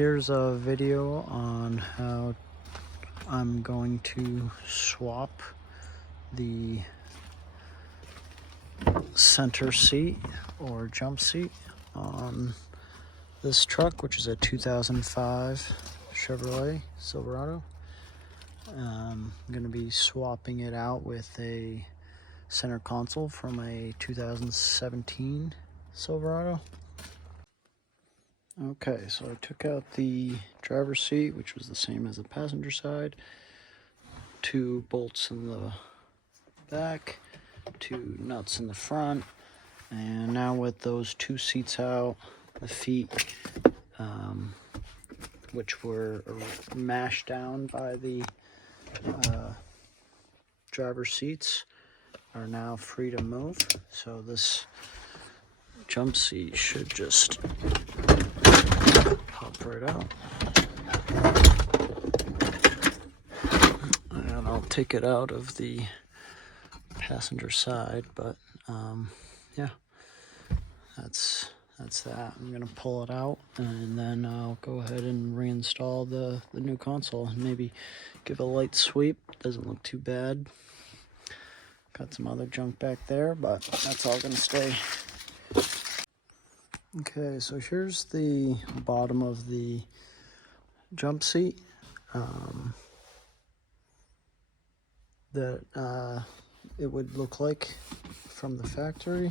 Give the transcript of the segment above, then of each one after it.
Here's a video on how I'm going to swap the center seat or jump seat on this truck, which is a 2005 Chevrolet Silverado. I'm going to be swapping it out with a center console from a 2017 Silverado. Okay, so I took out the driver's seat, which was the same as the passenger side, 2 bolts in the back, 2 nuts in the front, and now with those 2 seats out, the feet, which were mashed down by the driver's seats, are now free to move. So this jump seat should just pop right out. And I'll take it out of the passenger side, but yeah, that's that. I'm gonna pull it out and then I'll go ahead and reinstall the new console and maybe give a light sweep. Doesn't look too bad. Got some other junk back there, but that's all gonna stay. Okay, so here's the bottom of the jump seat that it would look like from the factory.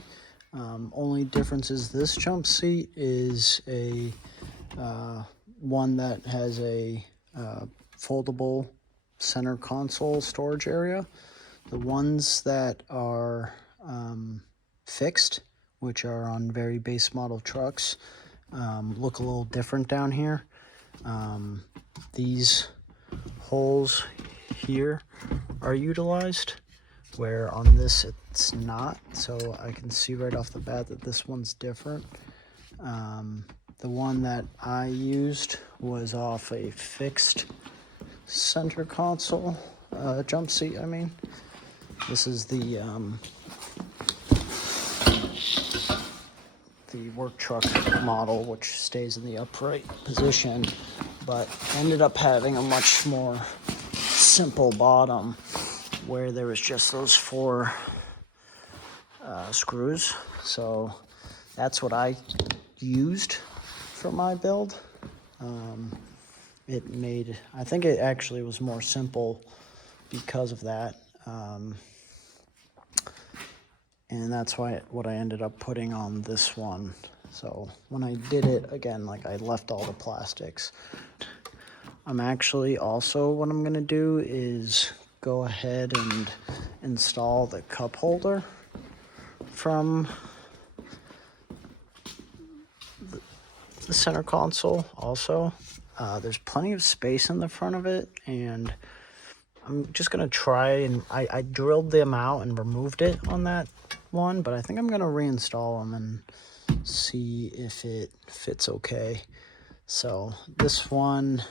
Only difference is this jump seat is a one that has a foldable center console storage area. The ones that are fixed, which are on very base model trucks, look a little different down here. These holes here are utilized, where on this it's not. So I can see right off the bat that this one's different. The one that I used was off a fixed center console jump seat. I mean, this is the work truck model, which stays in the upright position, but ended up having a much more simple bottom, where there was just those 4 screws. So that's what I used for my build. I think it actually was more simple because of that. And that's what I ended up putting on this one. So when I did it, again, like, I left all the plastics. I'm actually also, what I'm gonna do is go ahead and install the cup holder from the center console also. There's plenty of space in the front of it, and I'm just gonna try, and I drilled them out and removed it on that one, but I think I'm gonna reinstall them and see if it fits okay. So this one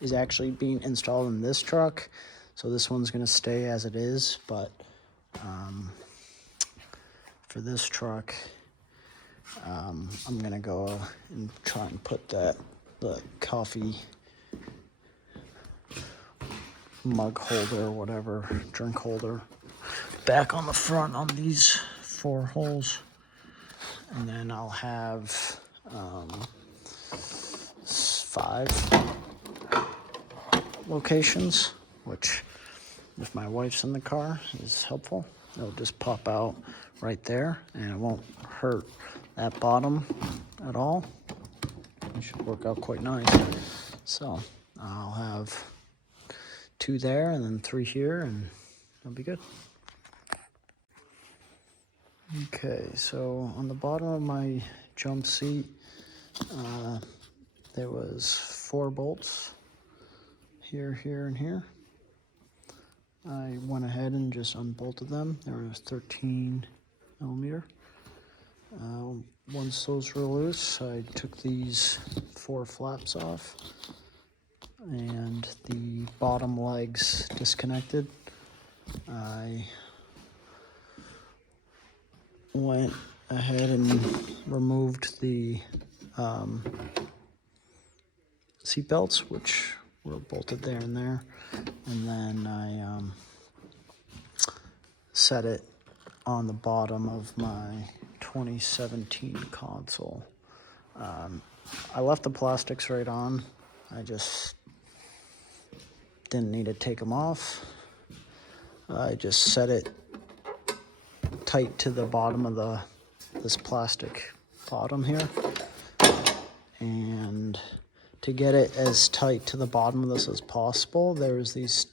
is actually being installed in this truck, so this one's gonna stay as it is, but for this truck, I'm gonna go and try and put the coffee mug holder or whatever, drink holder, back on the front on these 4 holes, and then I'll have 5 locations, which, if my wife's in the car, is helpful. It'll just pop out right there and it won't hurt that bottom at all. It should work out quite nice. So I'll have 2 there and then 3 here, and it'll be good. Okay, so on the bottom of my jump seat, there was 4 bolts here, here, and here. I went ahead and just unbolted them. There was 13 millimeter. Once those were loose, I took these 4 flaps off and the bottom legs disconnected. I went ahead and removed the seat belts, which were bolted there and there. And then I set it on the bottom of my 2017 console. I left the plastics right on. I just didn't need to take them off. I just set it tight to the bottom of this plastic bottom here. And to get it as tight to the bottom of this as possible, there's these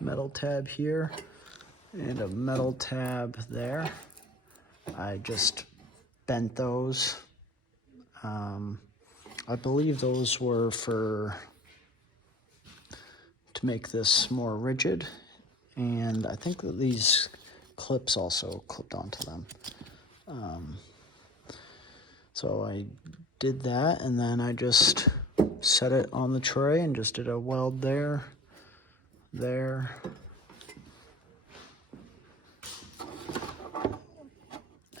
metal tab here and a metal tab there. I just bent those. I believe those were to make this more rigid, and I think that these clips also clipped onto them. So I did that, and then I just set it on the tray and just did a weld there,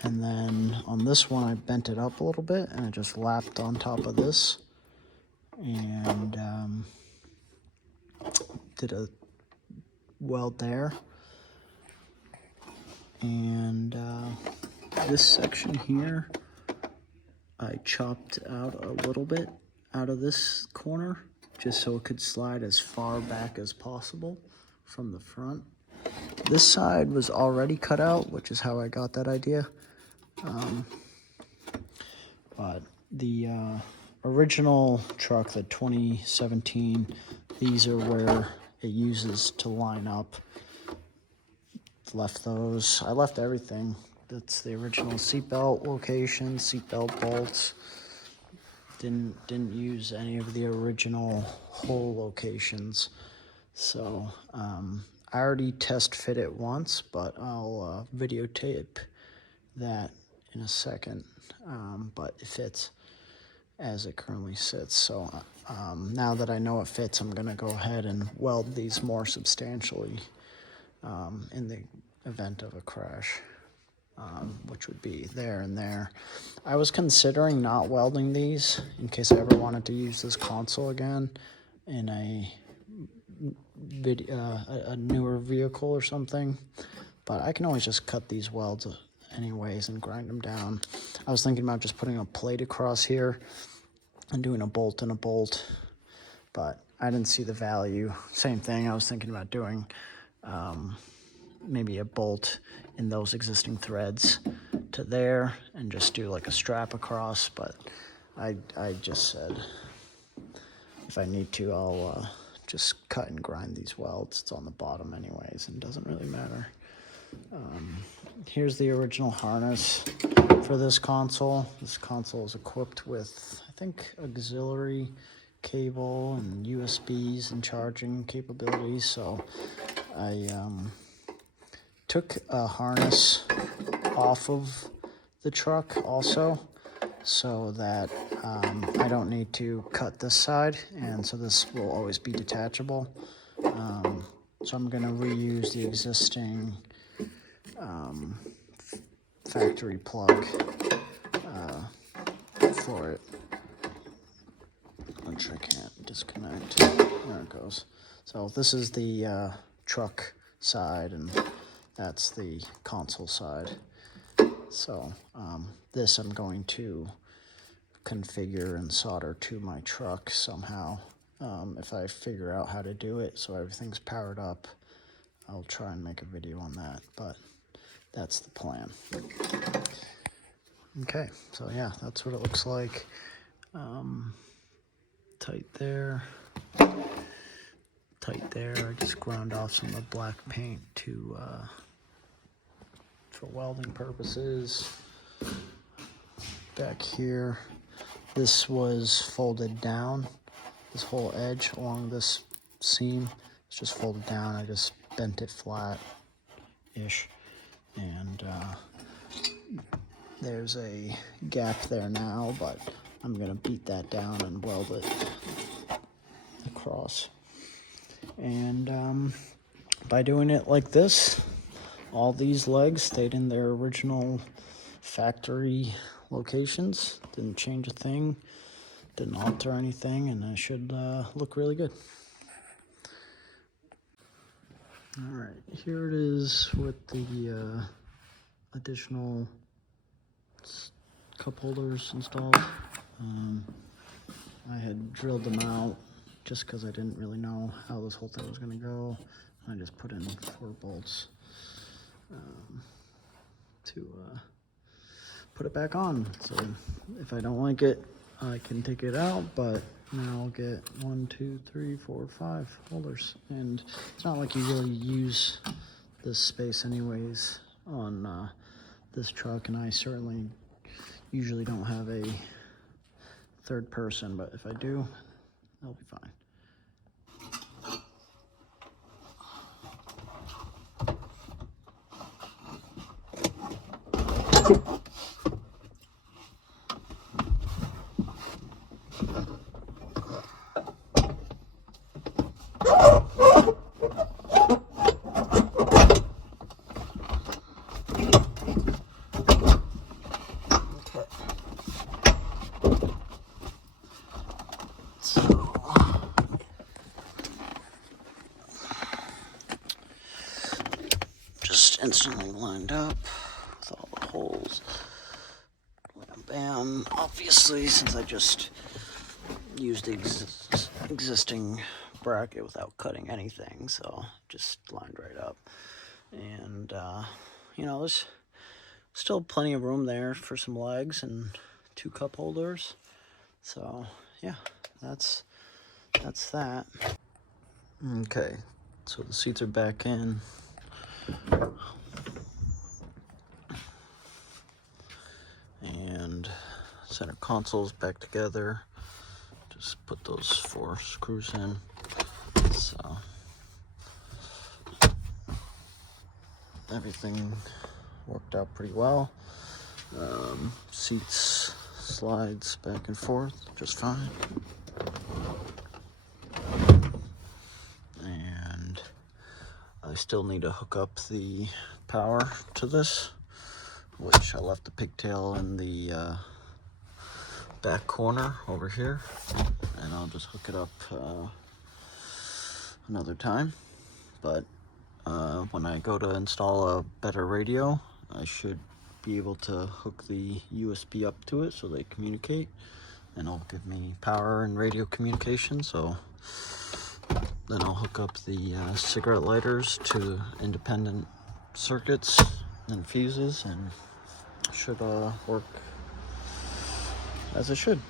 and then on this one I bent it up a little bit and I just lapped on top of this and did a weld there. And this section here I chopped out a little bit out of this corner just so it could slide as far back as possible from the front. This side was already cut out, which is how I got that idea. But the original truck, the 2017, these are where it uses to line up. Left those. I left everything. That's the original seatbelt location, seatbelt bolts. Didn't use any of the original hole locations. So I already test fit it once, but I'll videotape that in a second. But it fits as it currently sits. So now that I know it fits, I'm gonna go ahead and weld these more substantially in the event of a crash, which would be there and there. I was considering not welding these in case I ever wanted to use this console again in a newer vehicle or something, but I can always just cut these welds anyways and grind them down. I was thinking about just putting a plate across here and doing a bolt and a bolt, but I didn't see the value. Same thing, I was thinking about doing maybe a bolt in those existing threads to there and just do like a strap across, but I just said if I need to, I'll just cut and grind these welds. It's on the bottom anyways and doesn't really matter. Here's the original harness for this console. This console is equipped with, I think, auxiliary cable and USBs and charging capabilities. So I took a harness off of the truck also so that I don't need to cut this side, and so this will always be detachable. So I'm going to reuse the existing factory plug for it, which I can't disconnect. There it goes. So this is the truck side and that's the console side. So this I'm going to configure and solder to my truck somehow. If I figure out how to do it so everything's powered up, I'll try and make a video on that, but that's the plan. Okay, so yeah, that's what it looks like. Tight there. Tight there. I just ground off some of the black paint to for welding purposes. Back here, this was folded down. This whole edge along this seam is just folded down. I just bent it flat-ish, and there's a gap there now, but I'm gonna beat that down and weld it across. And by doing it like this, all these legs stayed in their original factory locations. Didn't change a thing. didn't alter anything, and it should look really good. All right, here it is with the additional cup holders installed. I had drilled them out just because I didn't really know how this whole thing was going to go. I just put in 4 bolts to put it back on. So if I don't like it, I can take it out, but now I'll get 1, 2, 3, 4, 5 holders. And it's not like you really use this space anyways on this truck, and I certainly usually don't have a third person, but if I do, that'll be fine. Just instantly lined up with all the holes. Bam, bam. Obviously, since I just used the existing bracket without cutting anything, so just lined right up. And you know, there's still plenty of room there for some legs and 2 cup holders. So yeah, that's that. Okay, so the seats are back in. And center console's back together. Just put those 4 screws in. So everything worked out pretty well. Seats slides back and forth just fine. And I still need to hook up the power to this, which I left the pigtail in the back corner over here, and I'll just hook it up another time. But when I go to install a better radio, I should be able to hook the USB up to it so they communicate, and it'll give me power and radio communication. So then I'll hook up the cigarette lighters to independent circuits and fuses, and should work as it should.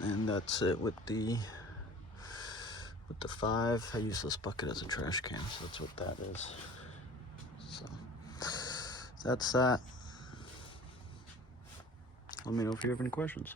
And that's it with the 5. I use this bucket as a trash can, so that's what that is. So that's that. Let me know if you have any questions.